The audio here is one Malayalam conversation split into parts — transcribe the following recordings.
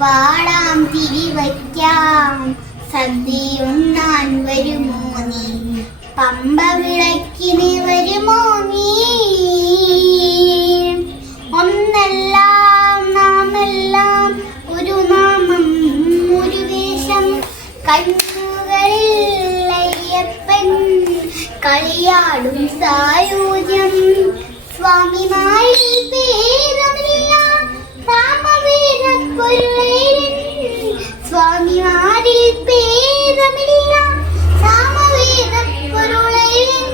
പാടാം തിരിവയ്ക്കാം സദ്യയുണ്ണാൻ വരുമോ നീ പമ്പ വിളക്കിന് വരുമോ നീ ഒന്നെല്ലാം നാമെല്ലാം ഒരു നാമം ഒരു വേഷം കണ്ണുകളിൽ അയ്യപ്പൻ കളിയാടും സായൂജ്യം സ്വാമിമാരിൽ ഭേദമില്ല സാമവേദപ്പൊരുളേരൻ സ്വാമിമാരിൽ ഭേദമില്ല സാമവേദപ്പൊരുളേരൻ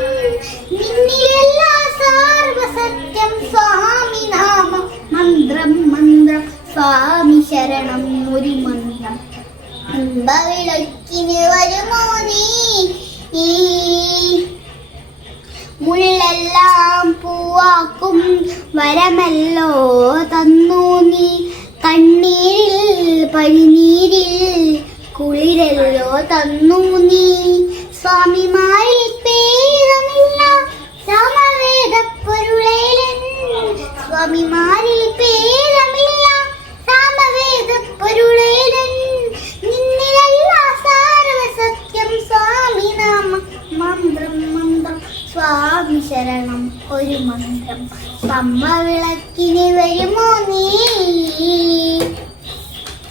നിന്നിലെല്ലാ സർവസത്യം സ്വാമി നാമം മന്ത്രം മന്ത്രം സ്വാമി ശരണം ഒരു മന്ത്രം അമ്പവിളക്കിന് വരുമോ നീ മുള്ളെല്ലാം പൂവാക്കും വരമല്ലോ തന്നു നീ കണ്ണീരിൽ പനിനീരിൽ കുളിരല്ലോ തന്നു നീ സ്വാമിമാരിൽ ഭേദമില്ല സാമവേദപ്പൊരുളേരൻ സ്വാമിമാരിൽ ഭേദമില്ല സാമവേദപ്പൊരുളേരൻ നിന്നിലെല്ലാ സർവസത്യം സ്വാമി നാമം മന്ത്രം മന്ത്രം സ്വാമി ശരണം ഒരു മന്ത്രം പമ്പ വിളക്കിന് വരുമോ നീ